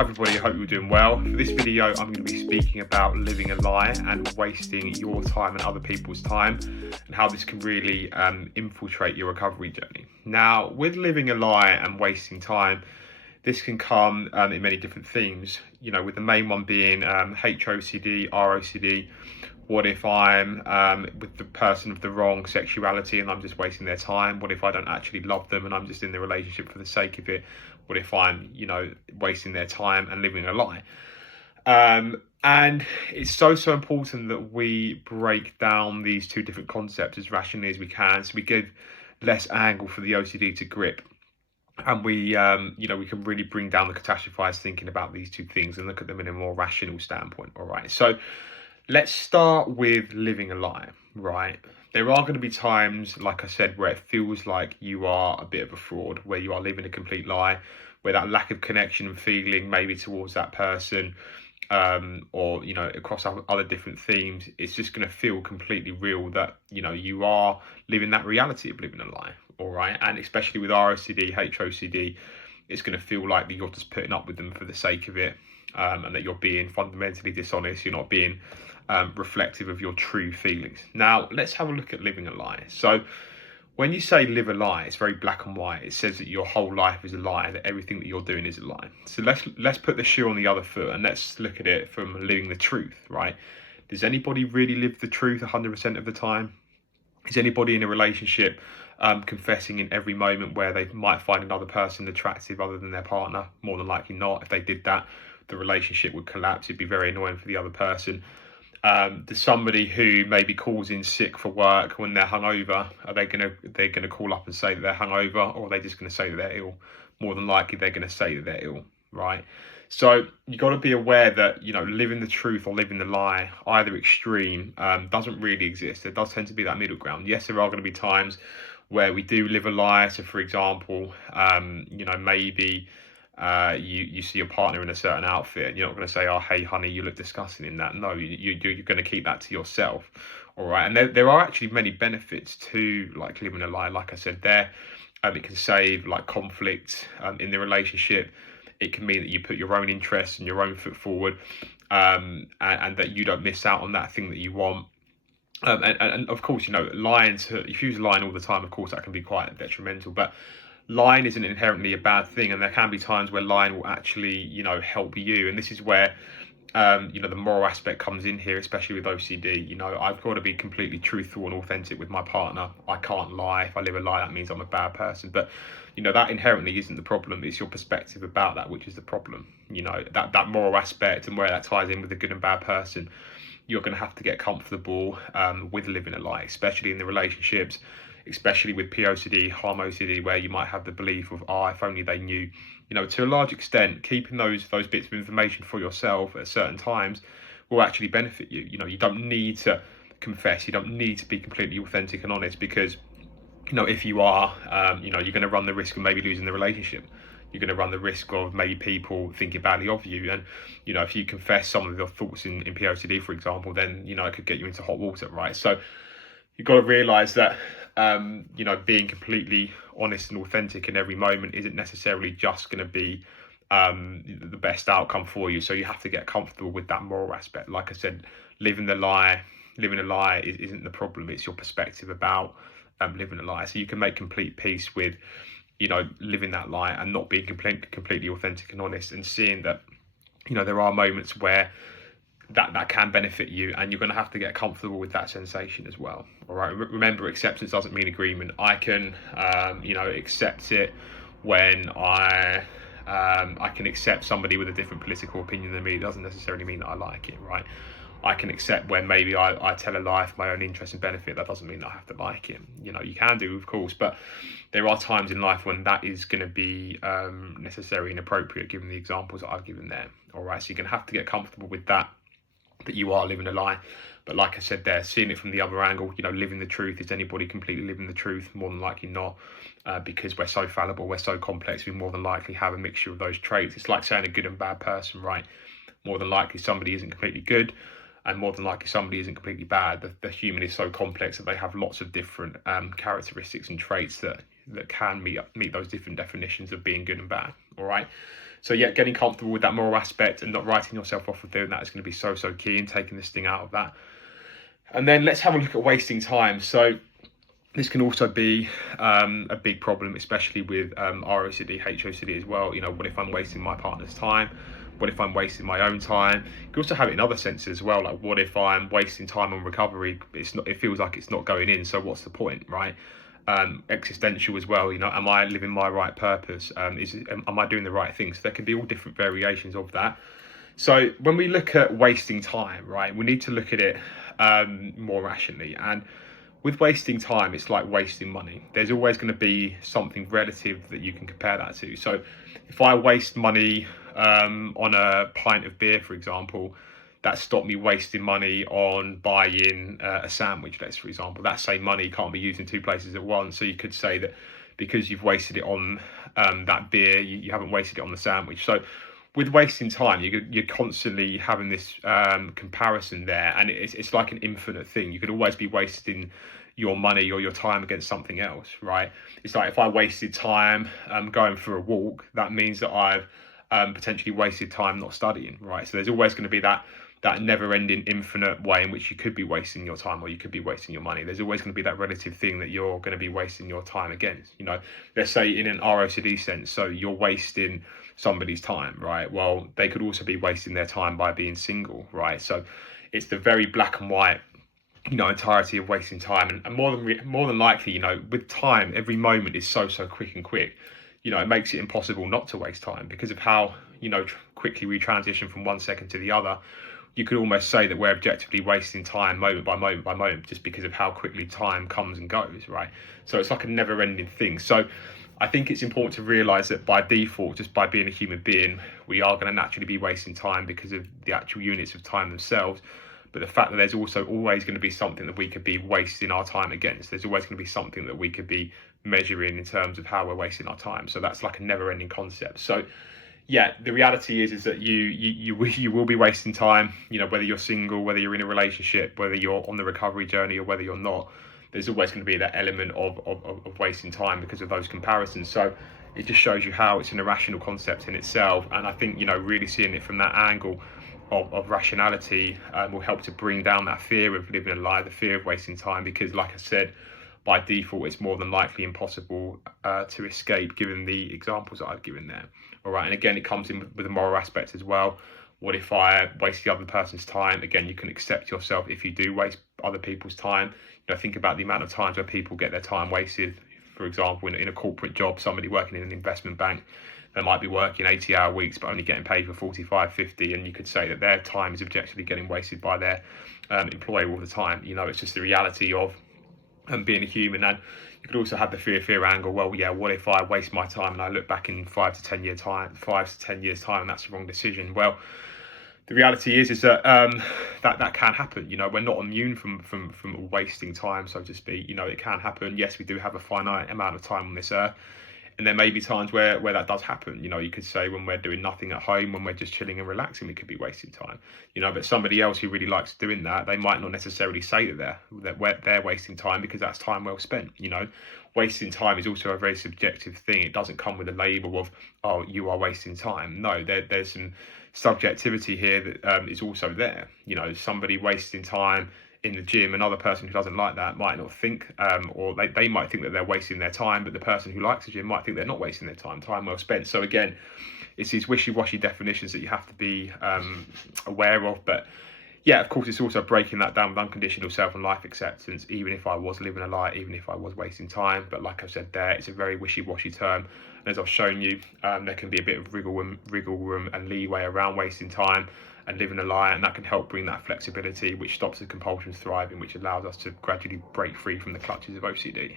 Hi everybody, I hope you're doing well. For this video, I'm going to be speaking about living a lie and wasting your time and other people's time, and how this can really infiltrate your recovery journey. Now, with living a lie and wasting time, this can come in many different themes, with the main one being HOCD, ROCD. What if I'm with the person of the wrong sexuality and I'm just wasting their time? What if I don't actually love them and I'm just in the relationship for the sake of it? What if I'm, wasting their time and living a lie? And it's so important that we break down these two different concepts as rationally as we can, so we give less angle for the OCD to grip. And we can really bring down the catastrophized thinking about these two things and look at them in a more rational standpoint. All right. So let's start with living a lie, right? There are going to be times, like I said, where it feels like you are a bit of a fraud, where you are living a complete lie, where that lack of connection and feeling maybe towards that person, or across other different themes, it's just going to feel completely real that you are living that reality of living a lie. All right. And especially with ROCD, HOCD, it's going to feel like that you're just putting up with them for the sake of it, and that you're being fundamentally dishonest. You're not being reflective of your true feelings. Now, let's have a look at living a lie. So when you say live a lie, it's very black and white. It says that your whole life is a lie, that everything that you're doing is a lie. So let's put the shoe on the other foot and let's look at it from living the truth, right? Does anybody really live the truth 100% of the time? Is anybody in a relationship confessing in every moment where they might find another person attractive other than their partner? More than likely not. If they did that, the relationship would collapse. It'd be very annoying for the other person. There's somebody who maybe calls in sick for work when they're hungover. Are they're gonna call up and say that they're hungover, or are they just gonna say that they're ill? More than likely, they're gonna say that they're ill, right? So you got to be aware that living the truth or living the lie, either extreme, doesn't really exist. There does tend to be that middle ground. Yes, there are going to be times where we do live a lie. So, for example, maybe you see your partner in a certain outfit and you're not going to say, oh, hey, honey, you look disgusting in that. No, you're going to keep that to yourself. All right. And there are actually many benefits to like living a lie. Like I said there, it can save like conflict in the relationship. It can mean that you put your own interests and your own foot forward, and that you don't miss out on that thing that you want. And of course, lying if you use lying all the time, of course, that can be quite detrimental. But lying isn't inherently a bad thing, and there can be times where lying will actually, help you. And this is where, the moral aspect comes in here, especially with OCD. I've got to be completely truthful and authentic with my partner. I can't lie. If I live a lie, that means I'm a bad person. But that inherently isn't the problem. It's your perspective about that which is the problem. That moral aspect and where that ties in with the good and bad person. You're going to have to get comfortable with living a lie, especially in the relationships, especially with POCD, harm OCD, where you might have the belief of, if only they knew. To a large extent, keeping those bits of information for yourself at certain times will actually benefit you. You don't need to confess. You don't need to be completely authentic and honest, because if you are, you're going to run the risk of maybe losing the relationship. You're going to run the risk of maybe people thinking badly of you. And, if you confess some of your thoughts in POCD, for example, then, it could get you into hot water, right? So you've got to realise that, being completely honest and authentic in every moment isn't necessarily just going to be the best outcome for you. So you have to get comfortable with that moral aspect. Like I said, living a lie isn't the problem. It's your perspective about living a lie. So you can make complete peace with living that lie and not being completely authentic and honest, and seeing that there are moments where that can benefit you, and you're going to have to get comfortable with that sensation as well. All right. Remember, acceptance doesn't mean agreement. I can accept it when I can accept somebody with a different political opinion than me. It doesn't necessarily mean that I like it, right? I can accept when maybe I tell a lie for my own interest and benefit. That doesn't mean that I have to like it. You can do, of course, but there are times in life when that is going to be necessary and appropriate, given the examples that I've given there. All right, so you're going to have to get comfortable with that you are living a lie. But like I said there, seeing it from the other angle, living the truth. Is anybody completely living the truth? More than likely not, because we're so fallible, we're so complex, we more than likely have a mixture of those traits. It's like saying a good and bad person, right? More than likely somebody isn't completely good, and more than likely somebody isn't completely bad. The human is so complex that they have lots of different characteristics and traits that that can meet those different definitions of being good and bad. All right. So yeah, getting comfortable with that moral aspect and not writing yourself off for doing that is going to be so key, and taking this thing out of that. And then let's have a look at wasting time. So this can also be a big problem, especially with ROCD, HOCD as well. You know, what if I'm wasting my partner's time? What if I'm wasting my own time? You can also have it in other senses as well. Like, what if I'm wasting time on recovery? It feels like it's not going in. So what's the point, right? Existential as well. You know, am I living my right purpose? Am I doing the right thing? So there can be all different variations of that. So when we look at wasting time, right, we need to look at it more rationally. And with wasting time, it's like wasting money. There's always going to be something relative that you can compare that to. So if I waste money on a pint of beer, for example, that stopped me wasting money on buying a sandwich, let's for example. That same money can't be used in two places at once. So you could say that because you've wasted it on that beer, you haven't wasted it on the sandwich. So with wasting time, you're constantly having this comparison there, and it's like an infinite thing. You could always be wasting your money or your time against something else, right? It's like if I wasted time going for a walk, that means that I've potentially wasted time not studying, right? So there's always going to be that never-ending infinite way in which you could be wasting your time or you could be wasting your money. There's always going to be that relative thing that you're going to be wasting your time against. You know, let's say in an ROCD sense, so you're wasting somebody's time, right? Well, they could also be wasting their time by being single, right? So it's the very black and white, you know, entirety of wasting time. And more than likely, you know, with time, every moment is so quick. You know, it makes it impossible not to waste time because of how, you know, quickly we transition from one second to the other. You could almost say that we're objectively wasting time moment by moment just because of how quickly time comes and goes, right? So it's like a never-ending thing. So I think it's important to realise that by default, just by being a human being, we are going to naturally be wasting time because of the actual units of time themselves. But the fact that there's also always going to be something that we could be wasting our time against. There's always going to be something that we could be measuring in terms of how we're wasting our time. So that's like a never-ending concept. So yeah, the reality is that you will be wasting time. You know, whether you're single, whether you're in a relationship, whether you're on the recovery journey, or whether you're not. There's always going to be that element of wasting time because of those comparisons. So it just shows you how it's an irrational concept in itself. And I think, you know, really seeing it from that angle of rationality will help to bring down that fear of living a lie, the fear of wasting time, because like I said, by default, it's more than likely impossible to escape given the examples that I've given there. All right, and again, it comes in with a moral aspect as well. What if I waste the other person's time? Again, you can accept yourself if you do waste other people's time. You know, think about the amount of times where people get their time wasted. For example, in a corporate job, somebody working in an investment bank, they might be working 80-hour weeks but only getting paid for 45, 50, and you could say that their time is objectively getting wasted by their employer all the time. You know, it's just the reality of being a human. And you could also have the fear angle. Well, yeah, what if I waste my time and I look back in 5 to 10 years time, and that's the wrong decision? Well, the reality is that that can happen. You know, we're not immune from wasting time, so to speak. You know, it can happen. Yes, we do have a finite amount of time on this earth, and there may be times where that does happen. You know, you could say when we're doing nothing at home, when we're just chilling and relaxing, we could be wasting time. You know, but somebody else who really likes doing that, they might not necessarily say that they're wasting time because that's time well spent. You know, wasting time is also a very subjective thing. It doesn't come with a label of, oh, you are wasting time. No, there's some subjectivity here that is also there. You know, somebody wasting time in the gym, another person who doesn't like that might not think, or they might think that they're wasting their time, but the person who likes the gym might think they're not wasting their time well spent. So again, it's these wishy-washy definitions that you have to be aware of. But yeah, of course, it's also breaking that down with unconditional self and life acceptance, even if I was living a lie, even if I was wasting time. But like I've said there, it's a very wishy-washy term. And as I've shown you, there can be a bit of wriggle room and leeway around wasting time and living a lie, and that can help bring that flexibility, which stops the compulsions thriving, which allows us to gradually break free from the clutches of OCD.